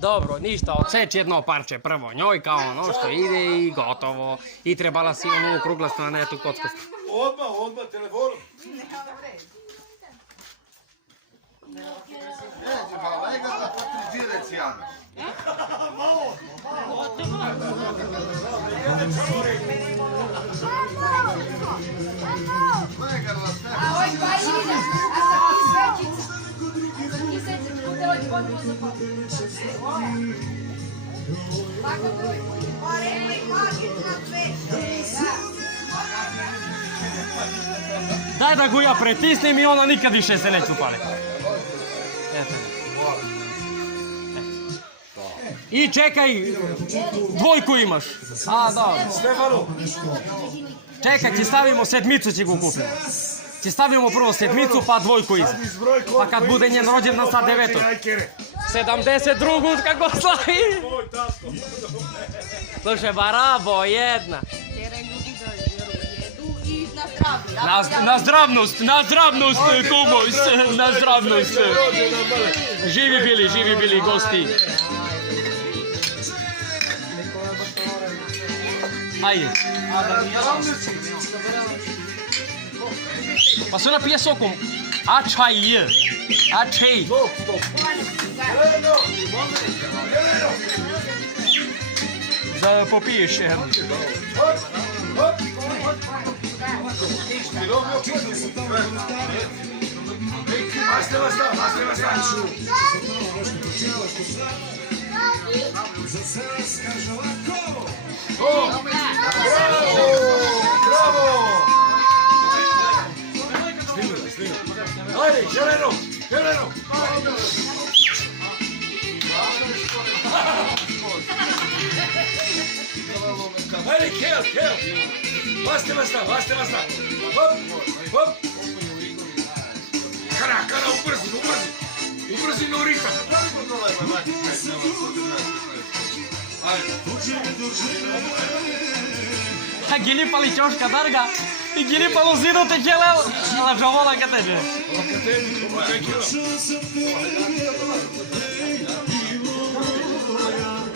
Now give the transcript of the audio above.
Dobro, ništa, odseći jedno parče prvo njoj kao ono što ide i gotovo. I trebala si onu okruglastu, a ne tu kockastu. Odmah, telefonom. Lega da potređire cijana. Daj da ga ja pretisnem i ona nikad više se neće upali. I čekaj, dvojku imaš. A, dobro. Stefano! Čekaj, ti stavimo sedmicu, će ga kupimo. Ti stavimo prvo sedmicu, pa dvojku iza. Pa kad bude njen rođendan sa 9. 72. kako slavi. Slušaj, barabo, jedna. Na zdravnost, kumos, na zdravnost. Živi bili gosti. Ajde. Pa se ona pije sokom. A čaj je. A čaj. Za popiješ je. Basta. Bravo! Ajde, Želeno! Ajde, Kel! Basta! Hop! Cara, ubrzi no ritam! A gilipali ćoška darga i gilipalo zidu te kjelel. Ala žavola kad teđe.